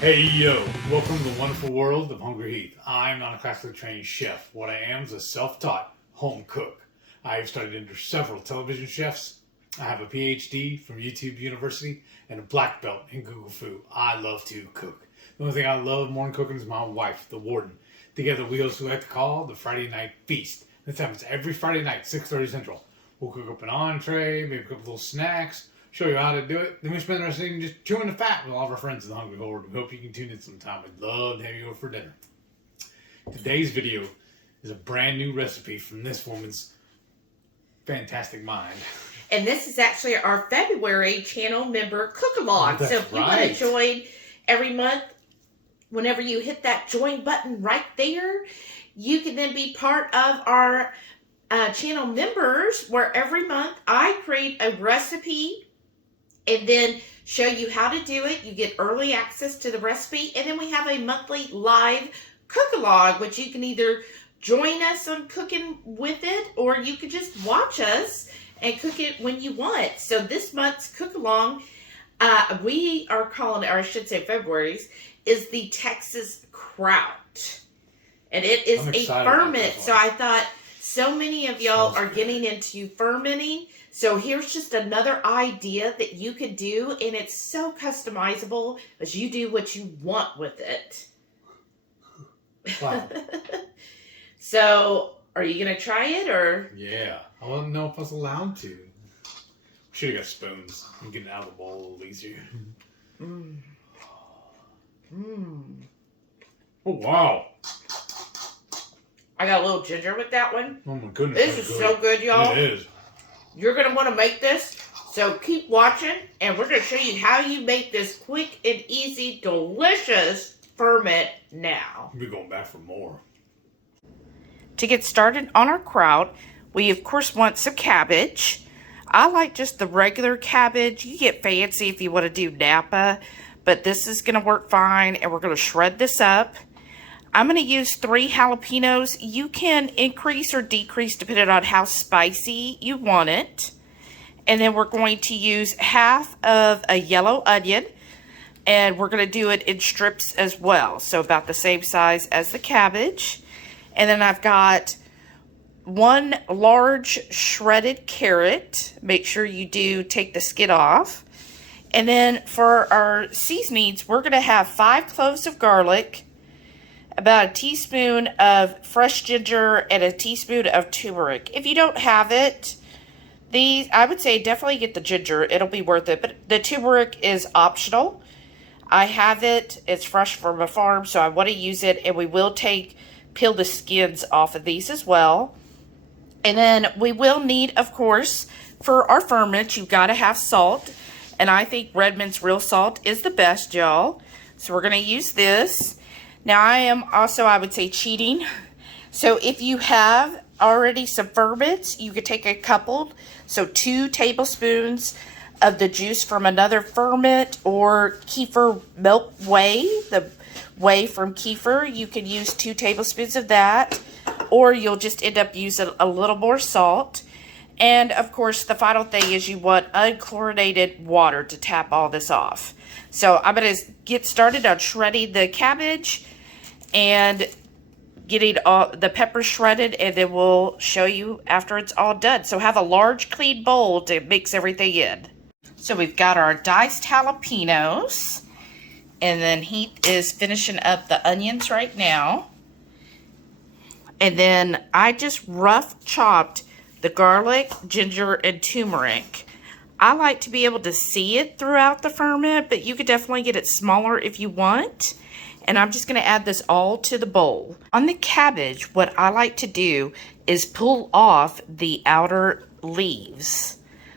Hey yo, welcome to the wonderful world of HungryHeath. I'm not a classically trained chef. What I am is a self-taught home cook. I have studied under several television chefs. I have a PhD from YouTube University and a black belt in Google Food. I love to cook. The only thing I love more than cooking is my wife, the warden. Together we host what I like to call the Friday Night Feast. This happens every Friday night, 6:30 Central. We'll cook up an entree, maybe a couple little snacks, show you how to do it. Then we spend the rest of the evening just chewing the fat with all of our friends in the HungryHorde. We hope you can tune in sometime. We'd love to have you over for dinner. Today's video is a brand new recipe from this woman's fantastic mind. And this is actually our February channel member cook-along. Oh, so if you want to join every month, whenever you hit that join button right there, you can then be part of our channel members, where every month I create a recipe and then show you how to do it. You get early access to the recipe, and then we have a monthly live cook-along, which you can either join us on cooking with it, or you could just watch us and cook it when you want. So this month's cook-along, we are calling, or I should say February's, is the Texas Kraut. And it is a ferment. So I thought so many of y'all are getting into fermenting. So here's just another idea that you could do, and it's so customizable as you do what you want with it. Wow. So, are you going to try it, or? Yeah. I don't know if I was allowed to. We should have got spoons. I'm getting out of the bowl a little easier. Mmm. Mmm. Oh, wow. I got a little ginger with that one. Oh, my goodness. This is so good, y'all. It is. You're going to want to make this, so keep watching, and we're going to show you how you make this quick and easy, delicious ferment now. We'll be going back for more. To get started on our kraut, we of course want some cabbage. I like just the regular cabbage. You get fancy if you want to do Napa, but this is going to work fine, and we're going to shred this up. I'm going to use 3 jalapenos. You can increase or decrease depending on how spicy you want it. And then we're going to use half of a yellow onion, and we're going to do it in strips as well, so about the same size as the cabbage. And then I've got 1 large shredded carrot. Make sure you do take the skin off. And then for our seasonings, we're going to have 5 cloves of garlic, about a teaspoon of fresh ginger, and a teaspoon of turmeric. If you don't have it, I would say definitely get the ginger. It'll be worth it. But the turmeric is optional. I have it. It's fresh from a farm, so I want to use it. And we will peel the skins off of these as well. And then we will need, of course, for our ferment, you've got to have salt. And I think Redmond's real salt is the best, y'all. So we're going to use this. Now, I am also, I would say, cheating. So if you have already some ferments, you could take a couple. So 2 tablespoons of the juice from another ferment, or kefir milk whey, the whey from kefir. You can use 2 tablespoons of that, or you'll just end up using a little more salt. And, of course, the final thing is you want unchlorinated water to tap all this off. So I'm going to get started on shredding the cabbage and getting all the peppers shredded, and then we'll show you after it's all done. So have a large clean bowl to mix everything in. So we've got our diced jalapenos, and then Heath is finishing up the onions right now. And then I just rough chopped the garlic, ginger, and turmeric. I like to be able to see it throughout the ferment, but you could definitely get it smaller if you want. And I'm just going to add this all to the bowl. On the cabbage, what I like to do is pull off the outer leaves.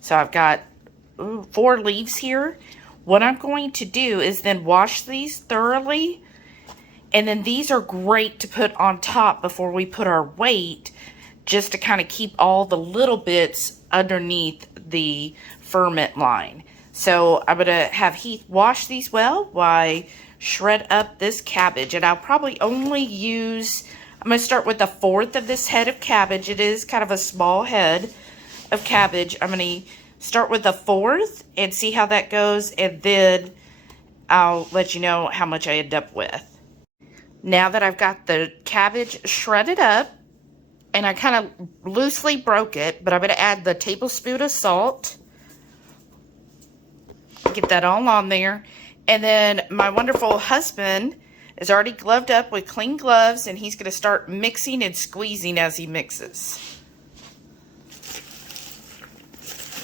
So I've got 4 leaves here. What I'm going to do is then wash these thoroughly. And then these are great to put on top before we put our weight, just to kind of keep all the little bits underneath the ferment line. So I'm going to have Heath wash these well while I shred up this cabbage. And I'll probably only use, I'm going to start with 1/4 of this head of cabbage. It is kind of a small head of cabbage. I'm going to start with 1/4 and see how that goes. And then I'll let you know how much I end up with. Now that I've got the cabbage shredded up, and I kind of loosely broke it, but I'm going to add the tablespoon of salt. Get that all on there. And then my wonderful husband is already gloved up with clean gloves, and he's going to start mixing and squeezing as he mixes.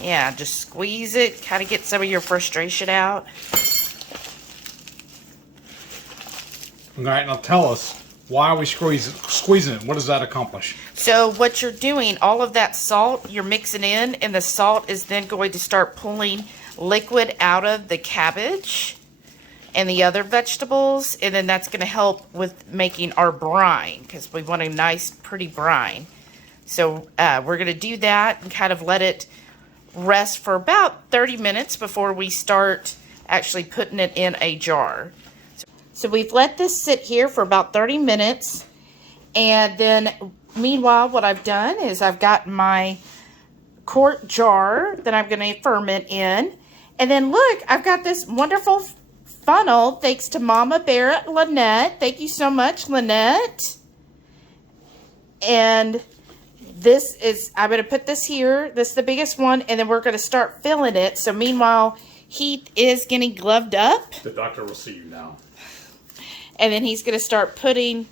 Yeah, just squeeze it, kind of get some of your frustration out. All right, now tell us, why are we squeezing it? What does that accomplish? So what you're doing, all of that salt you're mixing in, and the salt is then going to start pulling liquid out of the cabbage and the other vegetables, and then that's going to help with making our brine, because we want a nice, pretty brine. So we're going to do that and kind of let it rest for about 30 minutes before we start actually putting it in a jar. So we've let this sit here for about 30 minutes, and then meanwhile what I've done is I've got my quart jar that I'm going to ferment in, and then look, I've got this wonderful funnel thanks to Mama Bear Lynette. Thank you so much, Lynette. And this is, I'm going to put this here. This is the biggest one, and then we're going to start filling it. So meanwhile, Heath is getting gloved up. The doctor will see you now. And then he's going to start putting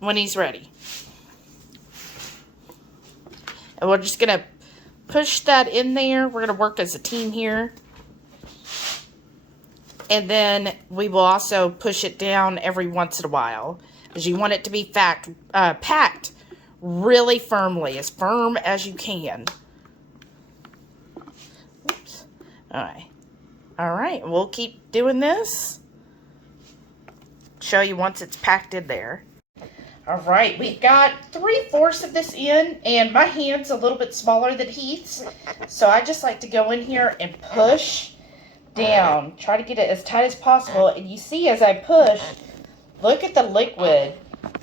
when he's ready. And we're just going to push that in there. We're going to work as a team here. And then we will also push it down every once in a while, because you want it to be packed really firmly, as firm as you can. Oops. All right, we'll keep doing this. Show you once it's packed in there. All right, we've got 3/4 of this in, and my hand's a little bit smaller than Heath's, so I just like to go in here and push down. Try to get it as tight as possible, and you see as I push, look at the liquid.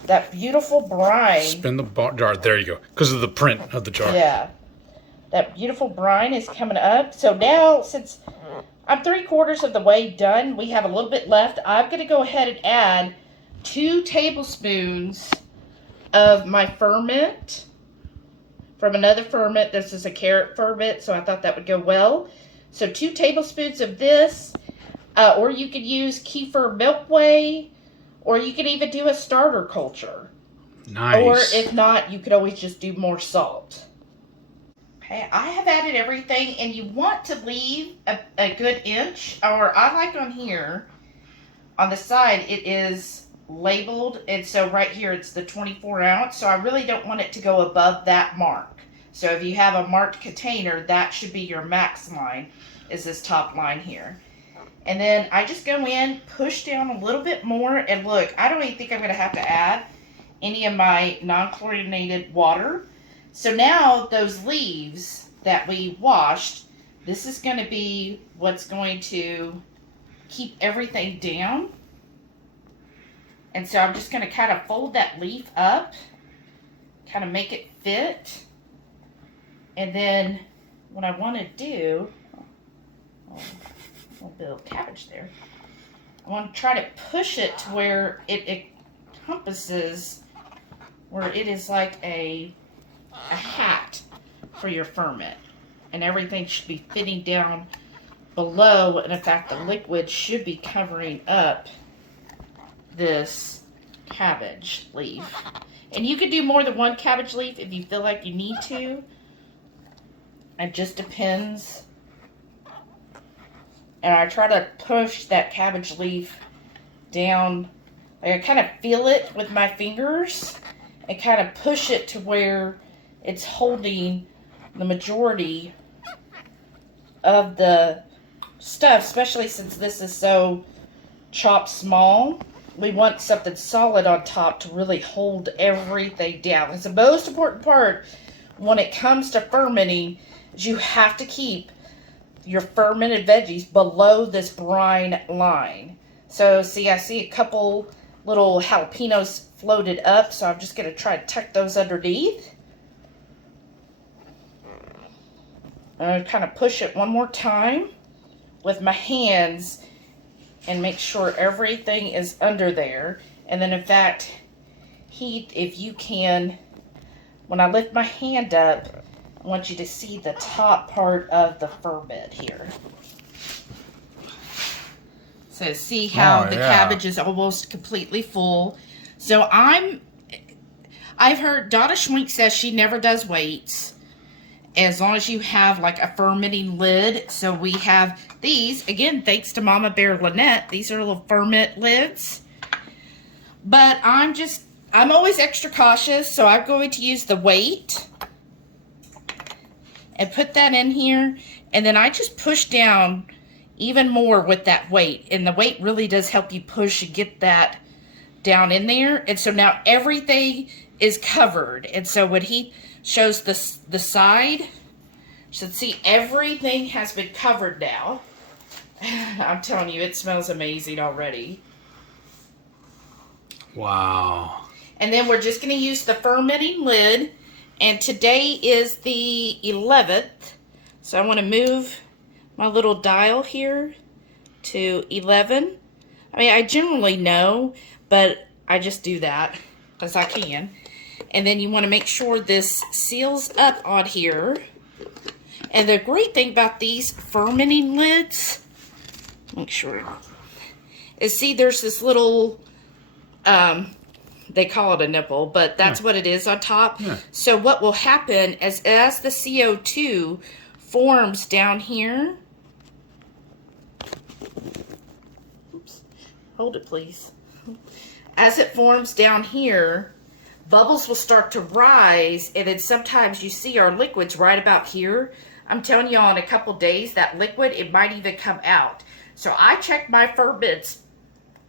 That beautiful brine. Spin the jar. There you go. Because of the print of the jar. Yeah. That beautiful brine is coming up. So now, since I'm 3/4 of the way done, we have a little bit left. I'm going to go ahead and add 2 tablespoons of my ferment from another ferment. This is a carrot ferment, so I thought that would go well. So 2 tablespoons of this, or you could use kefir milk whey, or you could even do a starter culture. Nice. Or if not, you could always just do more salt. Okay, I have added everything, and you want to leave a good inch, or I like on here, on the side, it is labeled, and so right here it's the 24 ounce, so I really don't want it to go above that mark. So if you have a marked container, that should be your max line, is this top line here. And then I just go in, push down a little bit more, and look, I don't even think I'm going to have to add any of my non-chlorinated water. So now those leaves that we washed, this is going to be what's going to keep everything down. And so I'm just going to kind of fold that leaf up, kind of make it fit. And then what I want to do, a little bit of cabbage there. I want to try to push it to where it encompasses, where it is like a hat for your ferment. And everything should be fitting down below. And in fact, the liquid should be covering up this cabbage leaf. And you could do more than one cabbage leaf if you feel like you need to. It just depends. And I try to push that cabbage leaf down. Like I kind of feel it with my fingers and kind of push it to where it's holding the majority of the stuff, especially since this is so chopped small. We want something solid on top to really hold everything down. It's the most important part when it comes to fermenting is you have to keep your fermented veggies below this brine line. So see, I see a couple little jalapenos floated up, so I'm just going to try to tuck those underneath. I'm going to kind of push it one more time with my hands, and make sure everything is under there. And then in fact, Heath, if you can, when I lift my hand up, I want you to see the top part of the ferment here. So see how the cabbage is almost completely full. So I've heard Donna Schwink says she never does weights as long as you have like a fermenting lid. So we have these, again, thanks to Mama Bear Lynette. These are little ferment lids. But I'm always extra cautious, so I'm going to use the weight and put that in here. And then I just push down even more with that weight. And the weight really does help you push and get that down in there. And so now everything is covered. And so when he shows the side, you should see everything has been covered now. I'm telling you, it smells amazing already. Wow. And then we're just going to use the fermenting lid. And today is the 11th. So I want to move my little dial here to 11. I mean, I generally know, but I just do that because I can. And then you want to make sure this seals up on here. And the great thing about these fermenting lids, make sure, is see there's this little, they call it a nipple, but that's what it is on top. Yeah. So what will happen is as the CO2 forms down here, oops, hold it please. As it forms down here, bubbles will start to rise, and then sometimes you see our liquids right about here. I'm telling y'all, in a couple days, that liquid, it might even come out. So I check my ferments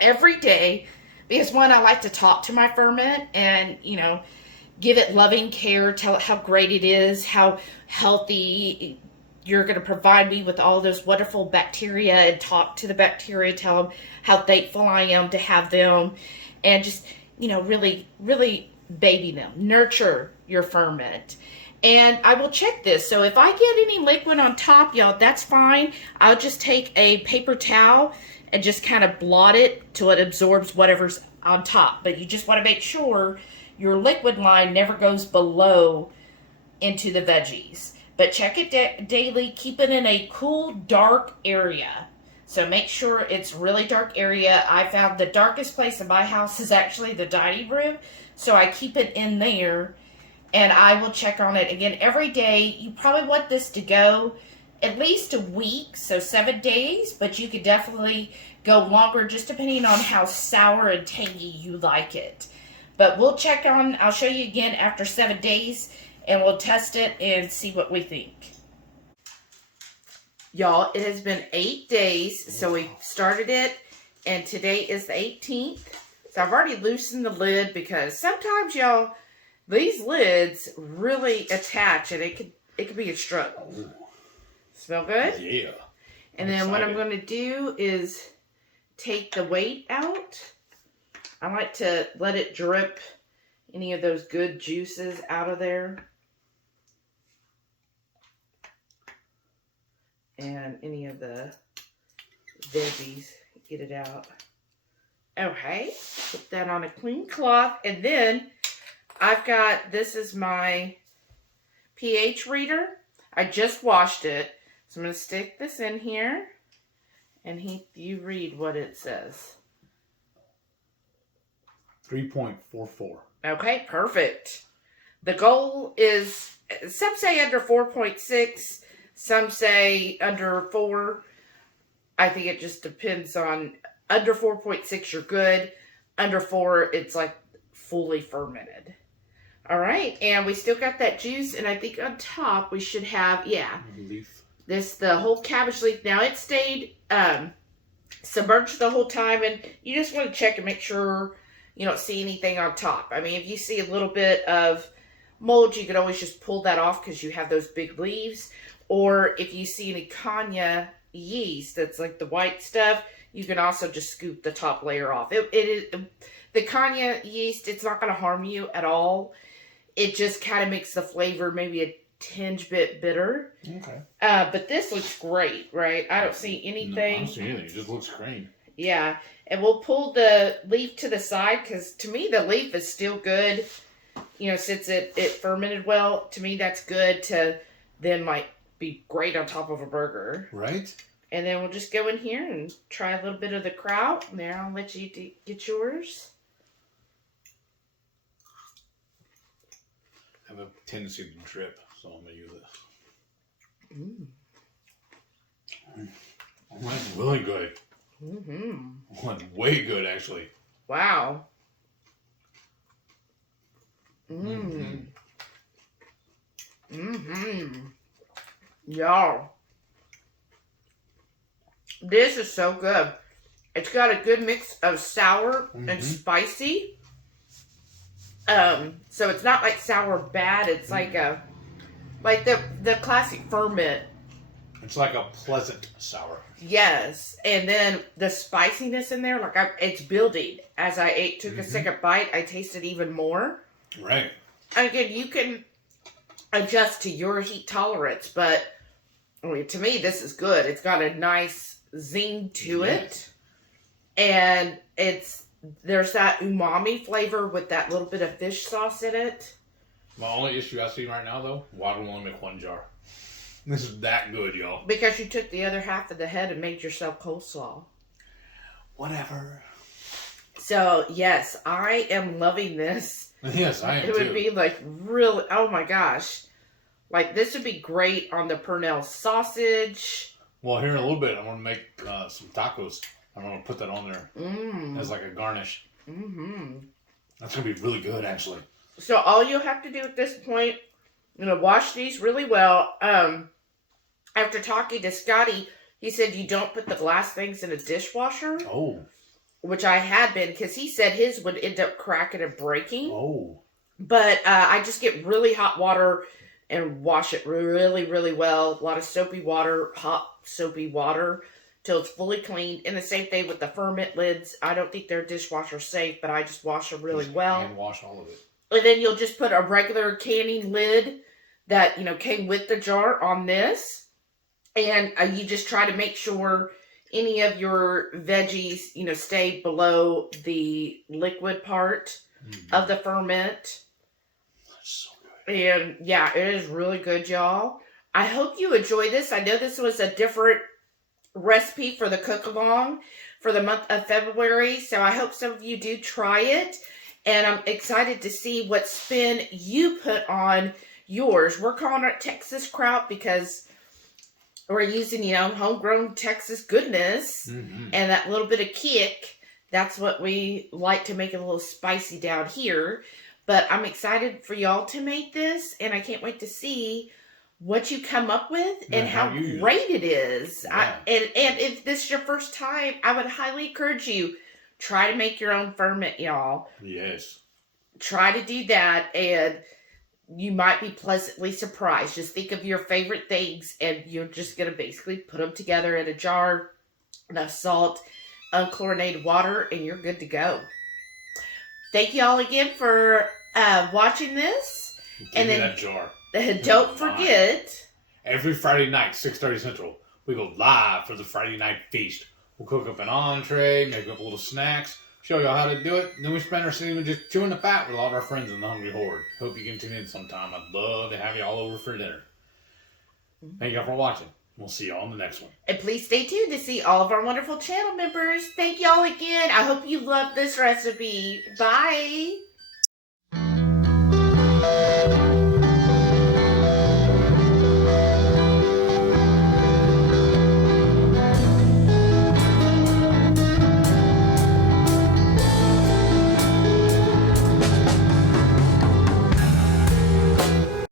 every day because, one, I like to talk to my ferment and, you know, give it loving care, tell it how great it is, how healthy you're going to provide me with all those wonderful bacteria, and talk to the bacteria, tell them how thankful I am to have them, and just, you know, really, really baby them, nurture your ferment. And I will check this. So if I get any liquid on top, y'all, that's fine. I'll just take a paper towel and just kind of blot it till it absorbs whatever's on top. But you just want to make sure your liquid line never goes below into the veggies. But check it daily. Keep it in a cool, dark area. So make sure it's really dark area. I found the darkest place in my house is actually the dining room. So I keep it in there, and I will check on it again every day. You probably want this to go at least a week, so 7 days, but you could definitely go longer just depending on how sour and tangy you like it. But we'll check on, I'll show you again after 7 days, and we'll test it and see what we think. Y'all, it has been 8 days, so we started it, and today is the 18th. So I've already loosened the lid because sometimes, y'all, these lids really attach, and it could be a struggle. Ooh. Smell good? Yeah. And then what I'm going to do is take the weight out. I like to let it drip any of those good juices out of there. And any of the veggies, get it out. Okay, put that on a clean cloth. And then I've got, this is my pH reader. I just washed it. So I'm going to stick this in here. And you read what it says. 3.44. Okay, perfect. The goal is, some say under 4.6. Some say under 4. I think it just depends on, under 4.6 you're good. Under 4 it's like fully fermented. All right, and we still got that juice, and I think on top we should have, leaf. The whole cabbage leaf. Now it stayed submerged the whole time, and you just want to check and make sure you don't see anything on top. I mean, if you see a little bit of mold, you could always just pull that off because you have those big leaves. Or if you see any Kanya yeast, that's like the white stuff, you can also just scoop the top layer off. The Kanya yeast, it's not going to harm you at all. It just kind of makes the flavor maybe a tinge bit bitter. Okay. But this looks great, right? I don't see anything. No, I don't see anything. It just looks great. Yeah, and we'll pull the leaf to the side because to me the leaf is still good. You know, since it fermented well, to me that's good to then like be great on top of a burger. Right? And then we'll just go in here and try a little bit of the kraut. There, I'll let you get yours. I have a tendency to drip, so I'm going to use this. Oh, that's really good. Mm-hmm. That's way good, actually. Wow. Mm-hmm. Mm-hmm. Y'all. This is so good. It's got a good mix of sour and spicy. So it's not like sour bad. It's like the classic ferment. It's like a pleasant sour. Yes, and then the spiciness in there, like it's building. As I took a second bite, I tasted even more. Right. And again, you can adjust to your heat tolerance, but I mean, to me, this is good. It's got a nice zing to it, and there's that umami flavor with that little bit of fish sauce in it. My only issue I see right now, though, why do we only make one jar? This is that good, y'all. Because you took the other half of the head and made yourself coleslaw. Whatever. So, yes, I am loving this. Yes, I am It would be like really, oh my gosh. Like this would be great on the Purnell sausage. Well, here in a little bit, I'm going to make some tacos. I'm going to put that on there as like a garnish. Mm-hmm. That's going to be really good, actually. So all you'll have to do at this point, wash these really well. After talking to Scotty, he said you don't put the glass things in a dishwasher. Oh. Which I had been, because he said his would end up cracking and breaking. Oh. But I just get really hot water and wash it really, really well. A lot of soapy water, hot soapy water, till it's fully cleaned. And the same thing with the ferment lids. I don't think they're dishwasher safe, but I just wash them really well. And wash all of it. And then you'll just put a regular canning lid that, came with the jar on this. And you just try to make sure any of your veggies, stay below the liquid part of the ferment. That's so good. And yeah, it is really good, y'all. I hope you enjoy this. I know this was a different recipe for the cook-along for the month of February. So I hope some of you do try it. And I'm excited to see what spin you put on yours. We're calling it Texas Kraut because we're using, homegrown Texas goodness and that little bit of kick. That's what we like to make it a little spicy down here. But I'm excited for y'all to make this, and I can't wait to see what you come up with and how great it is. Yeah. And if this is your first time, I would highly encourage you, try to make your own ferment, y'all. Yes. Try to do that, and you might be pleasantly surprised. Just think of your favorite things, and you're just going to basically put them together in a jar, enough salt, unchlorinated water, and you're good to go. Thank you all again for watching this. Give me that jar. Don't forget, every Friday night, 6:30 Central, we go live for the Friday night feast. We'll cook up an entree, make up little snacks, show y'all how to do it, and then we spend our evening just chewing the fat with all of our friends in the Hungry Horde. Hope you can tune in sometime. I'd love to have you all over for dinner. Thank y'all for watching. We'll see y'all on the next one. And please stay tuned to see all of our wonderful channel members. Thank y'all again. I hope you love this recipe. Bye.